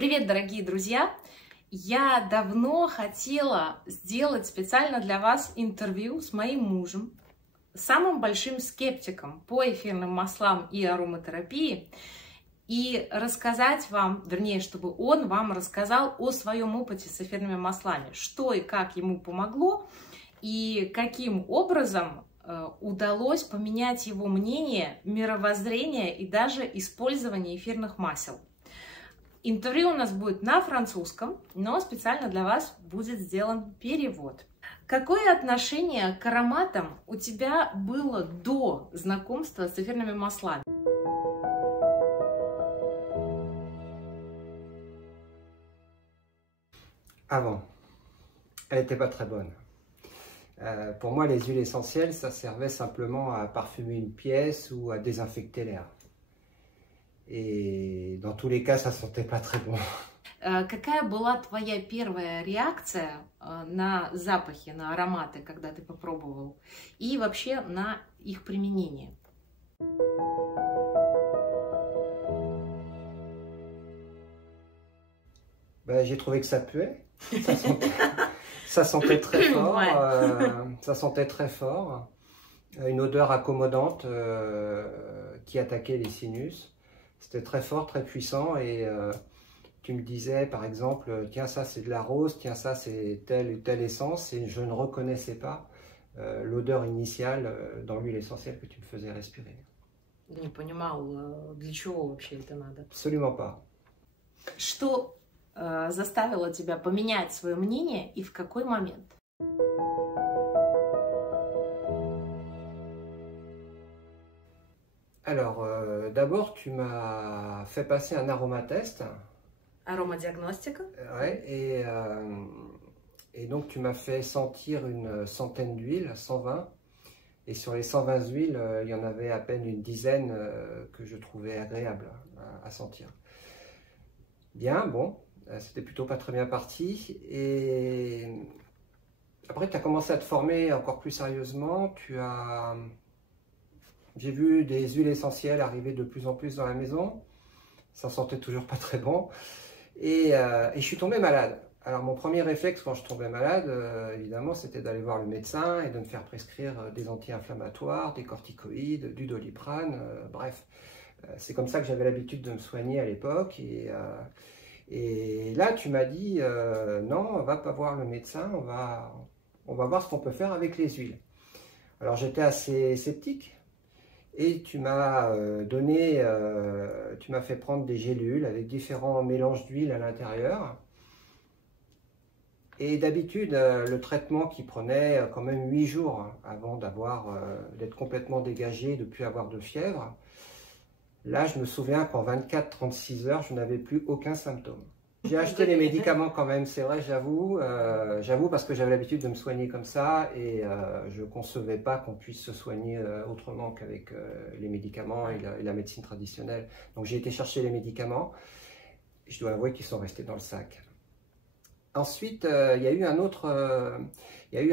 Привет, дорогие друзья! Я давно хотела сделать специально для вас интервью с моим мужем, самым большим скептиком по эфирным маслам и ароматерапии, и рассказать вам, вернее, чтобы он вам рассказал о своем опыте с эфирными маслами, что и как ему помогло, и каким образом удалось поменять его мнение, мировоззрение и даже использование эфирных масел. Интервью у нас будет на французском, но специально для вас будет сделан перевод. Какое отношение к ароматам у тебя было до знакомства с эфирными маслами? Avant, elle n'était pas très bonne. Pour moi, les huiles essentielles, ça servait simplement à parfumer une pièce ou à désinfecter l'air. Et dans tous les cas, ça sentait pas très bon. Какая была твоя первая реакция на запахи, на ароматы, когда ты попробовал, и вообще на их применение? J'ai trouvé que ça puait. Ça sentait très fort. Ouais. Ça sentait très fort. Une odeur accommodante qui attaquait les sinus. C'était très fort, très puissant. Et tu me disais, par exemple, tiens, ça c'est de la rose, tiens, ça c'est telle ou telle essence. Et je ne reconnaissais pas l'odeur initiale dans l'huile essentielle que tu me faisais respirer. Не понимал, для чего вообще это надо. Absolument pas. Что заставило тебя поменять свое мнение и в какой момент? Alors, d'abord, tu m'as fait passer un aromatest. Аромадиагностика? Ouais, et donc, tu m'as fait sentir une centaine d'huiles, 120. Et sur les 120 huiles, il y en avait à peine une dizaine que je trouvais agréables à sentir. Bien, bon, c'était plutôt pas très bien parti. Et après, tu as commencé à te former encore plus sérieusement. J'ai vu des huiles essentielles arriver de plus en plus dans la maison. Ça sentait toujours pas très bon. Et je suis tombé malade. Alors mon premier réflexe quand je tombais malade, évidemment, c'était d'aller voir le médecin et de me faire prescrire des anti-inflammatoires, des corticoïdes, du Doliprane, bref. C'est comme ça que j'avais l'habitude de me soigner à l'époque. Et là, tu m'as dit, non, on va pas voir le médecin, on va voir ce qu'on peut faire avec les huiles. Alors j'étais assez sceptique. Et tu m'as tu m'as fait prendre des gélules avec différents mélanges d'huile à l'intérieur. Et d'habitude, le traitement qui prenait quand même 8 jours avant d'être complètement dégagé, de ne plus avoir de fièvre. Là, je me souviens qu'en 24-36 heures, je n'avais plus aucun symptôme. J'ai acheté les médicaments quand même, c'est vrai, j'avoue parce que j'avais l'habitude de me soigner comme ça et je ne concevais pas qu'on puisse se soigner autrement qu'avec les médicaments et la médecine traditionnelle. Donc j'ai été chercher les médicaments et je dois avouer qu'ils sont restés dans le sac. Ensuite, il y a eu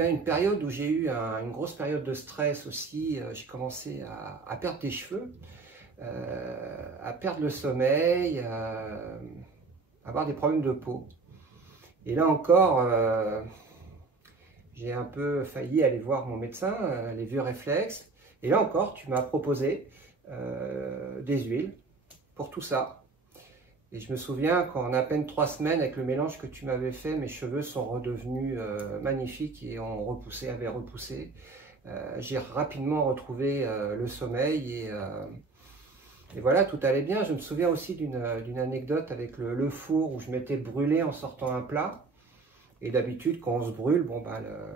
une période où j'ai eu une grosse période de stress aussi. J'ai commencé à perdre des cheveux, à perdre le sommeil, avoir des problèmes de peau. Et là encore, j'ai un peu failli aller voir mon médecin, les vieux réflexes. Et là encore, tu m'as proposé des huiles pour tout ça. Et je me souviens qu'en à peine 3 semaines, avec le mélange que tu m'avais fait, mes cheveux sont redevenus magnifiques et avaient repoussé. J'ai rapidement retrouvé le sommeil et voilà, tout allait bien. Je me souviens aussi d'une anecdote avec le four où je m'étais brûlé en sortant un plat. Et d'habitude, quand on se brûle, bon,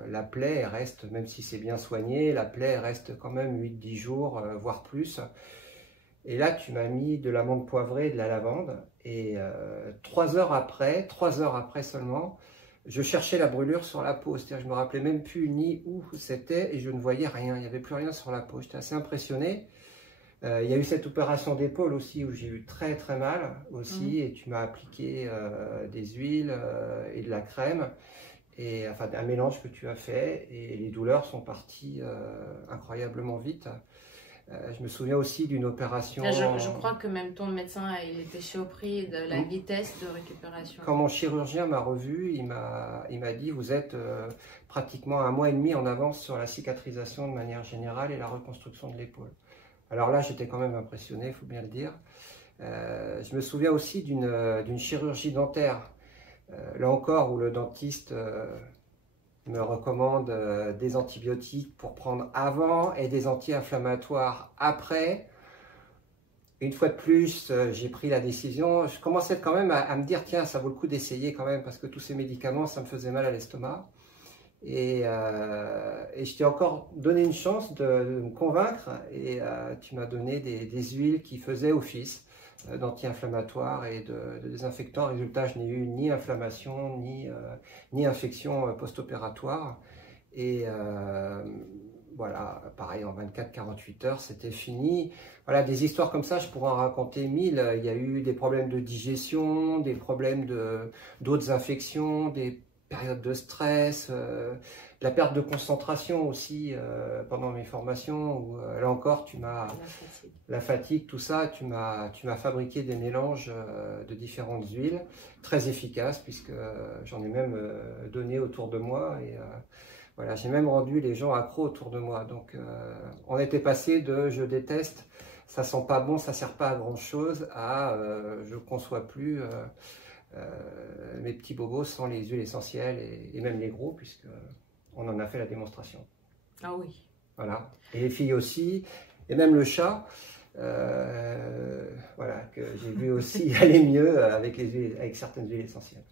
la plaie elle reste, même si c'est bien soigné, la plaie elle reste quand même 8-10 jours, voire plus. Et là, tu m'as mis de l'amande poivrée et de la lavande. Et 3 heures après seulement, je cherchais la brûlure sur la peau. C'est-à-dire, je me rappelais même plus ni où c'était et je ne voyais rien. Il n'y avait plus rien sur la peau. J'étais assez impressionné. Il y a eu cette opération d'épaule aussi où j'ai eu très très mal aussi et tu m'as appliqué des huiles et de la crème et enfin un mélange que tu as fait et les douleurs sont parties incroyablement vite. Je me souviens aussi d'une opération... Je crois que même ton médecin, il était surpris de la vitesse de récupération. Quand mon chirurgien m'a revu, il m'a dit « Vous êtes pratiquement 1 mois et demi en avance sur la cicatrisation de manière générale et la reconstruction de l'épaule. » Alors là, j'étais quand même impressionné, il faut bien le dire. Je me souviens aussi d'une chirurgie dentaire. Là encore, où le dentiste me recommande des antibiotiques pour prendre avant et des anti-inflammatoires après. Une fois de plus, j'ai pris la décision. Je commençais quand même à me dire, tiens, ça vaut le coup d'essayer quand même, parce que tous ces médicaments, ça me faisait mal à l'estomac. Et je t'ai encore donné une chance de me convaincre, et tu m'as donné des huiles qui faisaient office d'anti-inflammatoire et de désinfectant. Résultat, je n'ai eu ni inflammation, ni infection post-opératoire. Et voilà, pareil, en 24-48 heures, c'était fini. Voilà, des histoires comme ça, je pourrais en raconter 1000. Il y a eu des problèmes de digestion, des problèmes d'autres infections, des périodes de stress, la perte de concentration aussi pendant mes formations, où là encore, la fatigue, tout ça, tu m'as fabriqué des mélanges de différentes huiles, très efficaces, puisque j'en ai même donné autour de moi, et voilà, j'ai même rendu les gens accros autour de moi. Donc on était passé de « je déteste, ça sent pas bon, ça sert pas à grand chose » à « je conçois plus mes petits bobos sans les huiles essentielles et même les gros, puisque on en a fait la démonstration. » Ah oui. Voilà. Et les filles aussi, et même le chat, voilà, que j'ai vu aussi aller mieux avec certaines huiles essentielles.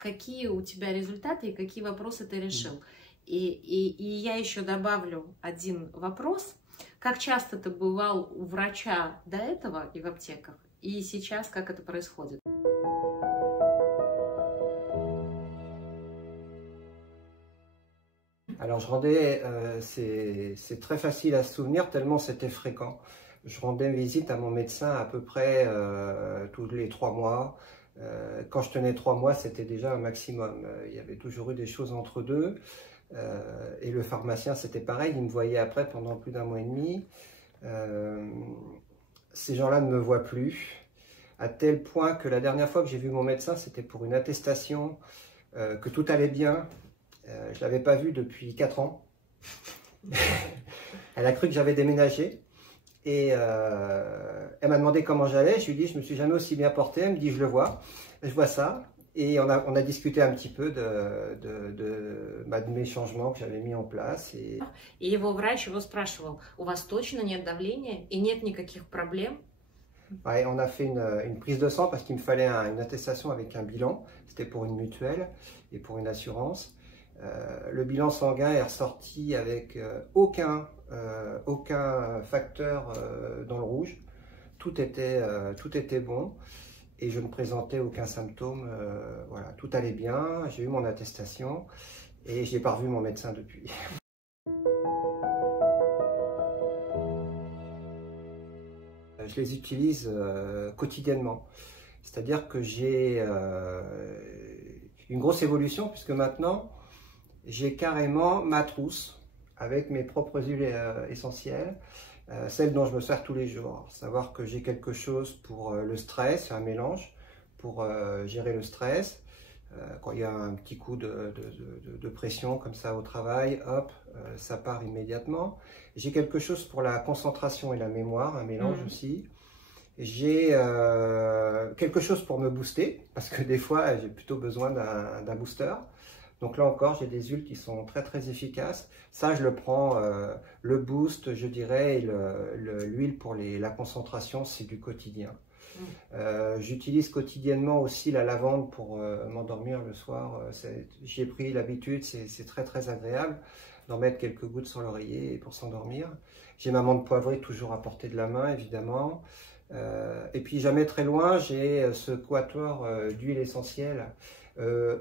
Какие у тебя результаты и какие вопросы ты решил? И я еще добавлю один вопрос. Как часто ты бывал у врача до этого и в аптеках, и сейчас как это происходит? Alors je rendais, c'est très facile à se souvenir tellement c'était fréquent. Je rendais visite à mon médecin à peu près tous les 3 mois. Quand je tenais 3 mois, c'était déjà un maximum. Il y avait toujours eu des choses entre deux. Et le pharmacien, c'était pareil, il me voyait après pendant plus d'1 mois et demi. Ces gens-là ne me voient plus, à tel point que la dernière fois que j'ai vu mon médecin, c'était pour une attestation que tout allait bien. Je ne l'avais pas vu depuis 4 ans. Elle a cru que j'avais déménagé. Et elle m'a demandé comment j'allais. Je lui ai dit, je ne me suis jamais aussi bien porté. Elle me dit, je le vois. Je vois ça. Et on a discuté un petit peu de mes changements que j'avais mis en place. И его врач его спрашивал, у вас точно нет давления и нет никаких проблем? Ouais, on a fait une prise de sang parce qu'il me fallait une attestation avec un bilan. C'était pour une mutuelle et pour une assurance. Le bilan sanguin est ressorti avec aucun facteur dans le rouge. Tout était bon. Et je ne présentais aucun symptôme, voilà, tout allait bien, j'ai eu mon attestation et je n'ai pas revu mon médecin depuis. Je les utilise quotidiennement, c'est-à-dire que j'ai une grosse évolution puisque maintenant j'ai carrément ma trousse avec mes propres huiles essentielles. Celle dont je me sers tous les jours. Savoir que j'ai quelque chose pour le stress, un mélange pour gérer le stress. Quand il y a un petit coup de pression comme ça au travail, hop, ça part immédiatement. J'ai quelque chose pour la concentration et la mémoire, un mélange aussi. J'ai quelque chose pour me booster, parce que des fois j'ai plutôt besoin d'un booster. Donc là encore, j'ai des huiles qui sont très très efficaces. Ça, je le prends, le boost, je dirais, et l'huile pour la concentration, c'est du quotidien. J'utilise quotidiennement aussi la lavande pour m'endormir le soir. J'y ai pris l'habitude, c'est très très agréable d'en mettre quelques gouttes sur l'oreiller pour s'endormir. J'ai ma menthe poivrée toujours à portée de la main, évidemment. Et puis jamais très loin, j'ai ce quatuor d'huile essentielle.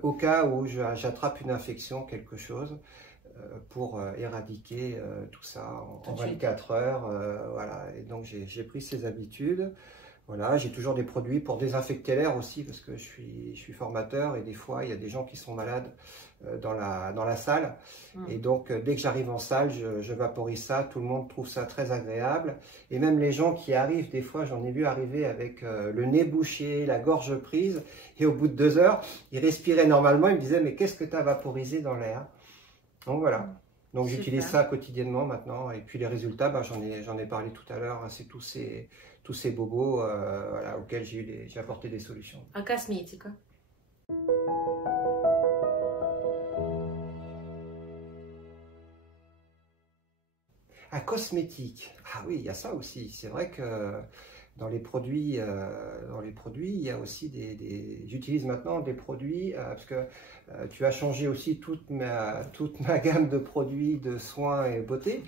Au cas où j'attrape une infection, quelque chose, pour éradiquer tout ça en 24 heures. Voilà. Et donc j'ai pris ces habitudes. Voilà, j'ai toujours des produits pour désinfecter l'air aussi, parce que je suis formateur et des fois, il y a des gens qui sont malades dans la salle. Et donc, dès que j'arrive en salle, je vaporise ça. Tout le monde trouve ça très agréable. Et même les gens qui arrivent, des fois, j'en ai vu arriver avec le nez bouché, la gorge prise. Et au bout de 2 heures, ils respiraient normalement. Ils me disaient, mais qu'est-ce que tu as vaporisé dans l'air? Donc voilà. Donc j'utilise ça quotidiennement maintenant. Et puis les résultats, ben, j'en ai parlé tout à l'heure. Hein, c'est tous ces bobos voilà, auxquels j'ai apporté des solutions. А косметика? À cosmétique. Ah oui, il y a ça aussi. C'est vrai que dans les produits, il y a aussi j'utilise maintenant des produits parce que tu as changé aussi toute ma gamme de produits de soins et beauté.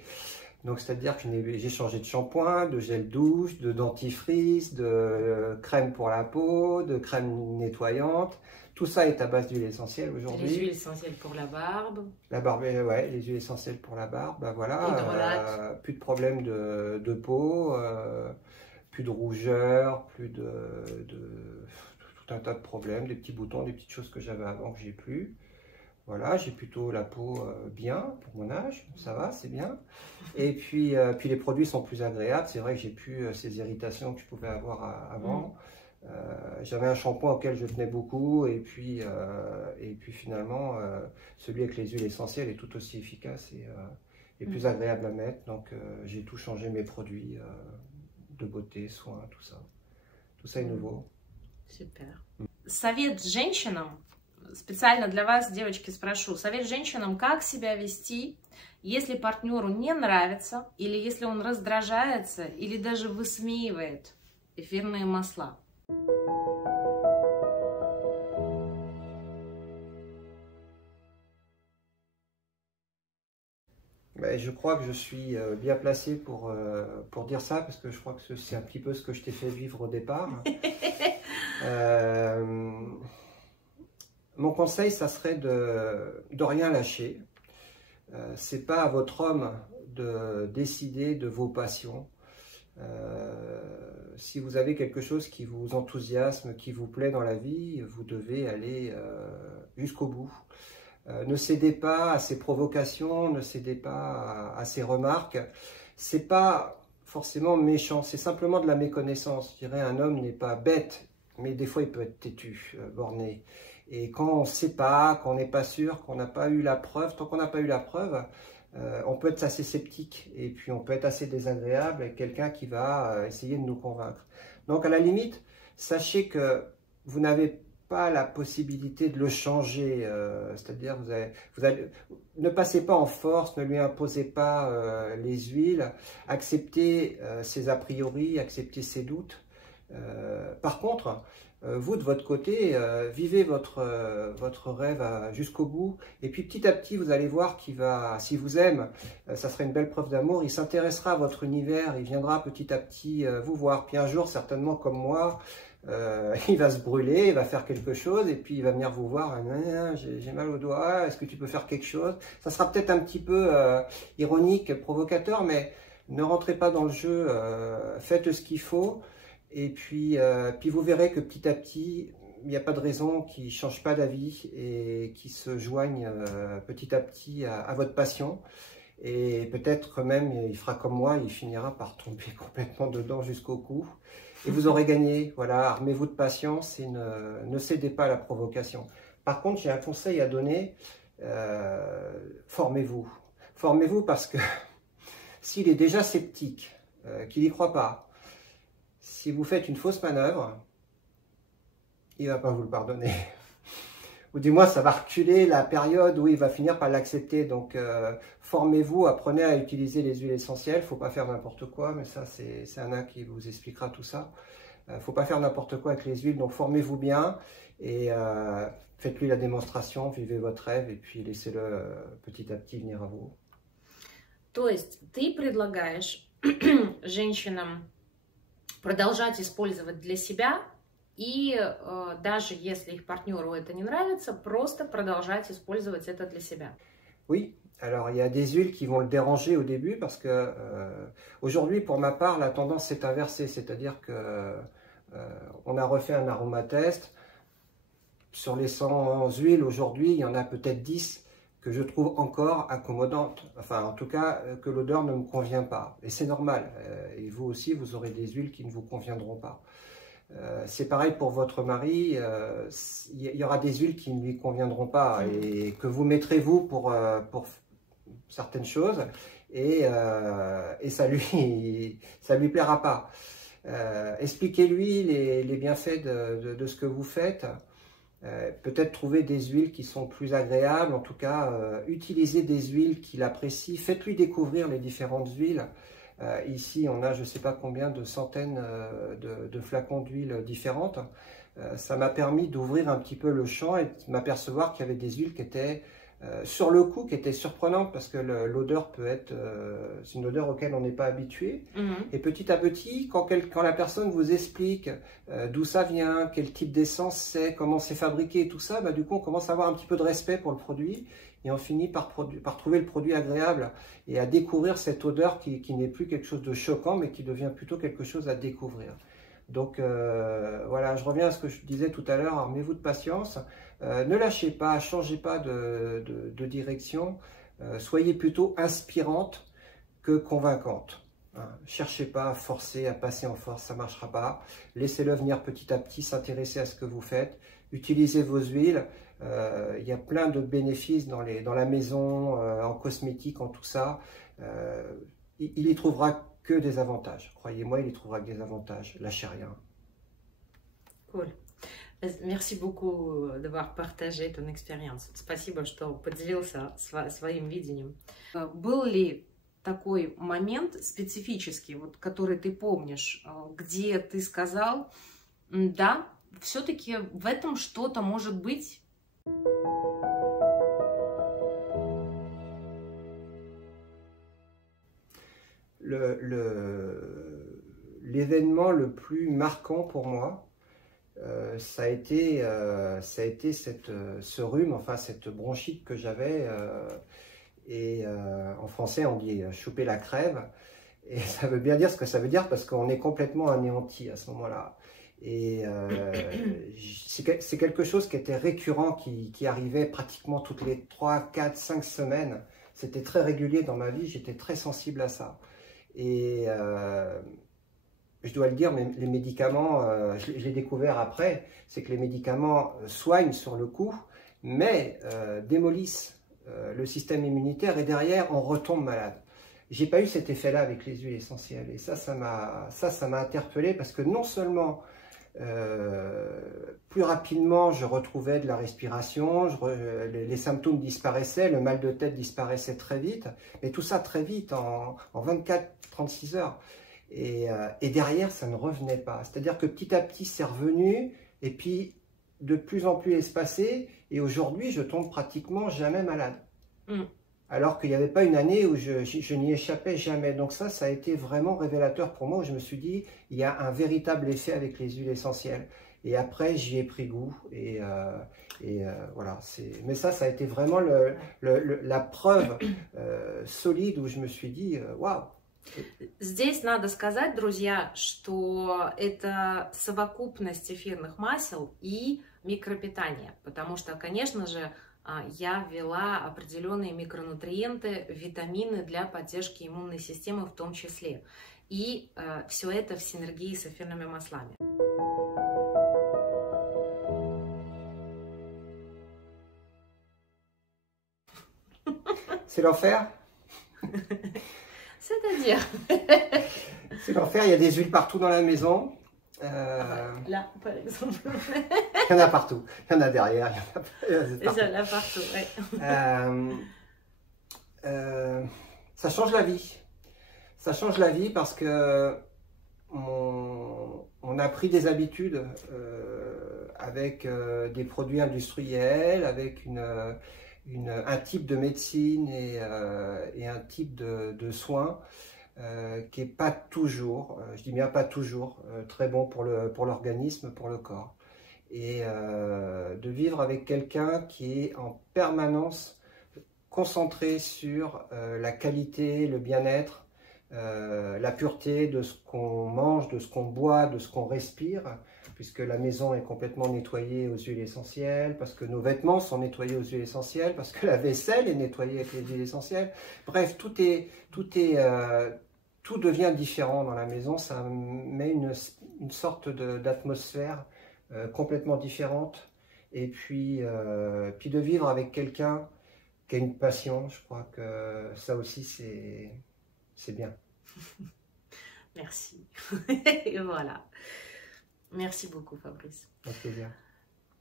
Donc, c'est-à-dire que j'ai changé de shampoing, de gel douche, de dentifrice, de crème pour la peau, de crème nettoyante. Tout ça est à base d'huile essentielle aujourd'hui. Les huiles essentielles pour la barbe. La barbe, ouais, les huiles essentielles pour la barbe, ben voilà. Plus de problèmes de peau, plus de rougeur, plus de tout un tas de problèmes, des petits boutons, des petites choses que j'avais avant que j'ai plus. Voilà, j'ai plutôt la peau bien pour mon âge, ça va, c'est bien. Et puis les produits sont plus agréables. C'est vrai que j'ai plus ces irritations que je pouvais avoir avant. J'avais un shampoing auquel je tenais beaucoup et puis finalement celui avec les huiles essentielles est tout aussi efficace et plus agréable à mettre. Donc j'ai tout changé, mes produits de beauté, soins, tout ça. Tout ça est nouveau. Super. Совет женщинам, специально для вас, девочки, спрошу. Совет женщинам, как себя вести, если партнеру не нравится, или если он раздражается, или даже высмеивает эфирные масла. Je crois que je suis bien placé pour dire ça, parce que je crois que c'est un petit peu ce que je t'ai fait vivre au départ. Mon conseil, ça serait de rien lâcher. C'est pas à votre homme de décider de vos passions. Si vous avez quelque chose qui vous enthousiasme, qui vous plaît dans la vie, vous devez aller jusqu'au bout. Ne cédez pas à ses provocations, ne cédez pas à ses remarques. C'est pas forcément méchant, c'est simplement de la méconnaissance. Je dirais, un homme n'est pas bête, mais des fois il peut être têtu, borné. Et quand on ne sait pas, qu'on n'est pas sûr, qu'on n'a pas eu la preuve, tant qu'on n'a pas eu la preuve, on peut être assez sceptique et puis on peut être assez désagréable avec quelqu'un qui va essayer de nous convaincre. Donc à la limite, sachez que vous n'avez pas la possibilité de le changer, c'est-à-dire ne passez pas en force, ne lui imposez pas les huiles, acceptez ses a priori, acceptez ses doutes. Par contre, vous de votre côté, vivez votre rêve jusqu'au bout et puis petit à petit vous allez voir qu'il va, s'il vous aime, ça sera une belle preuve d'amour, il s'intéressera à votre univers, il viendra petit à petit vous voir, puis un jour certainement comme moi, il va se brûler, il va faire quelque chose et puis il va venir vous voir, j'ai mal au doigt, est-ce que tu peux faire quelque chose? Ça sera peut-être un petit peu ironique, provocateur, mais ne rentrez pas dans le jeu, faites ce qu'il faut et puis vous verrez que petit à petit, il n'y a pas de raison qu'il ne change pas d'avis et qu'il se joigne petit à petit à votre passion. Et peut-être même, il fera comme moi, il finira par tomber complètement dedans jusqu'au cou. Et vous aurez gagné. Voilà, armez-vous de patience et ne cédez pas à la provocation. Par contre, j'ai un conseil à donner. Formez-vous. Formez-vous parce que s'il est déjà sceptique, qu'il n'y croit pas, si vous faites une fausse manœuvre, il ne va pas vous le pardonner. Ou du moins, ça va reculer la période où il va finir par l'accepter. Donc, formez-vous, apprenez à utiliser les huiles essentielles. Il ne faut pas faire n'importe quoi, mais ça, c'est Anna qui vous expliquera tout ça. Il ne faut pas faire n'importe quoi avec les huiles, donc formez-vous bien et faites-lui la démonstration, vivez votre rêve et puis laissez-le petit à petit venir à vous. То есть, ты предлагаешь женщинам продолжать использовать для себя, и даже если их партнеру это не нравится, просто продолжать использовать это для себя. Oui, alors il y a des huiles qui vont le déranger au début parce que aujourd'hui, pour ma part, la tendance s'est inversée, c'est-à-dire que On a refait un aromatest. Sur les 100 huiles aujourd'hui, il y en a peut-être 10 que je trouve encore accommodantes. Enfin, en tout cas, que l'odeur ne me convient pas. Et c'est normal. Et vous aussi, vous aurez des huiles qui ne vous conviendront pas. C'est pareil pour votre mari. Il y aura des huiles qui ne lui conviendront pas et que vous mettrez vous pour certaines choses. Et ça lui plaira pas. Expliquez-lui les bienfaits de ce que vous faites. Peut-être trouver des huiles qui sont plus agréables, en tout cas utilisez des huiles qu'il apprécie, faites-lui découvrir les différentes huiles. Ici on a je ne sais pas combien de centaines de flacons d'huiles différentes. Ça m'a permis d'ouvrir un petit peu le champ et de m'apercevoir qu'il y avait des huiles qui étaient sur le coup, qui étaient surprenantes parce que l'odeur peut être, c'est une odeur auquel on n'est pas habitué. Et petit à petit, quand la personne vous explique d'où ça vient, quel type d'essence c'est, comment c'est fabriqué et tout ça, bah, du coup on commence à avoir un petit peu de respect pour le produit et on finit par trouver le produit agréable et à découvrir cette odeur qui n'est plus quelque chose de choquant mais qui devient plutôt quelque chose à découvrir. Donc voilà, je reviens à ce que je disais tout à l'heure, armez-vous de patience, ne lâchez pas, changez pas de direction, soyez plutôt inspirante que convaincante. Hein. Cherchez pas à forcer, à passer en force, ça ne marchera pas. Laissez-le venir petit à petit, s'intéresser à ce que vous faites, utilisez vos huiles, il y a plein de bénéfices dans la maison, en cosmétique, en tout ça. Il y trouvera que des avantages. Croyez-moi, il y trouvera que des avantages. Lâchez rien. Cool. Merci beaucoup d'avoir partagé ton expérience. Спасибо, что поделился своим видением. Был ли такой момент специфический, вот, который ты помнишь, где ты сказал, да, все-таки в этом что-то может быть? L'événement le plus marquant pour moi, ça a été ce rhume, enfin cette bronchite que j'avais, en français on dit choper la crève, et ça veut bien dire ce que ça veut dire parce qu'on est complètement anéanti à ce moment-là. Et c'est quelque chose qui était récurrent, qui arrivait pratiquement toutes les 3, 4, 5 semaines. C'était très régulier dans ma vie, j'étais très sensible à ça. Et je dois le dire, mais les médicaments, je l'ai découvert après, c'est que les médicaments soignent sur le coup, mais démolissent le système immunitaire et derrière, on retombe malade. J'ai pas eu cet effet-là avec les huiles essentielles et ça m'a interpellé parce que non seulement plus rapidement je retrouvais de la respiration, les symptômes disparaissaient, le mal de tête disparaissait très vite, mais tout ça très vite en 24-36 heures. Et derrière, ça ne revenait pas. C'est-à-dire que petit à petit, c'est revenu, et puis de plus en plus espacé, et aujourd'hui, je tombe pratiquement jamais malade. Alors qu'il n'y avait pas une année où je n'y échappais jamais. Donc ça a été vraiment révélateur pour moi, où je me suis dit, il y a un véritable effet avec les huiles essentielles. Et après, j'y ai pris goût, voilà. Mais ça a été vraiment la preuve solide où je me suis dit, waouh. Здесь надо сказать, друзья, что это совокупность эфирных масел и микропитание, потому что, конечно же, я ввела определенные микронутриенты, витамины для поддержки иммунной системы в том числе. И все это в синергии с эфирными маслами. C'est l'enfer. C'est-à-dire C'est l'enfer, il y a des huiles partout dans la maison. Là, par exemple. Il y en a partout. Il y en a derrière. Il y en a partout. Là, partout, ouais. Ça change la vie. Ça change la vie parce que on a pris des habitudes avec des produits industriels, avec un type de médecine et un type de soins qui n'est pas toujours, je dis bien pas toujours, très bon pour l'organisme, pour le corps. Et de vivre avec quelqu'un qui est en permanence concentré sur la qualité, le bien-être, la pureté de ce qu'on mange, de ce qu'on boit, de ce qu'on respire, puisque la maison est complètement nettoyée aux huiles essentielles, parce que nos vêtements sont nettoyés aux huiles essentielles, parce que la vaisselle est nettoyée avec les huiles essentielles. Bref, tout devient différent dans la maison, ça met une sorte d'atmosphère complètement différente. Et puis de vivre avec quelqu'un qui a une passion, je crois que ça aussi c'est bien. Merci. И voilà. Merci beaucoup, Фабрис.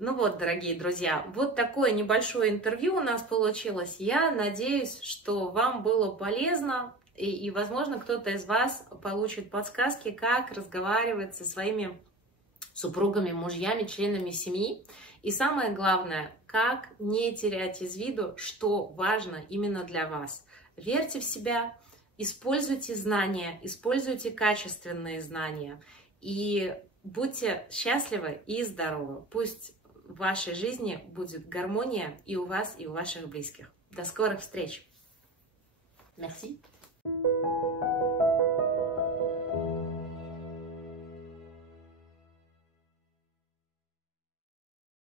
Ну вот, дорогие друзья, вот такое небольшое интервью у нас получилось. Я надеюсь, что вам было полезно, и возможно, кто-то из вас получит подсказки, как разговаривать со своими супругами, мужьями, членами семьи. И самое главное, как не терять из виду, что важно именно для вас. Верьте в себя, используйте знания, используйте качественные знания и будьте счастливы и здоровы. Пусть в вашей жизни будет гармония и у вас, и у ваших близких. До скорых встреч! Merci.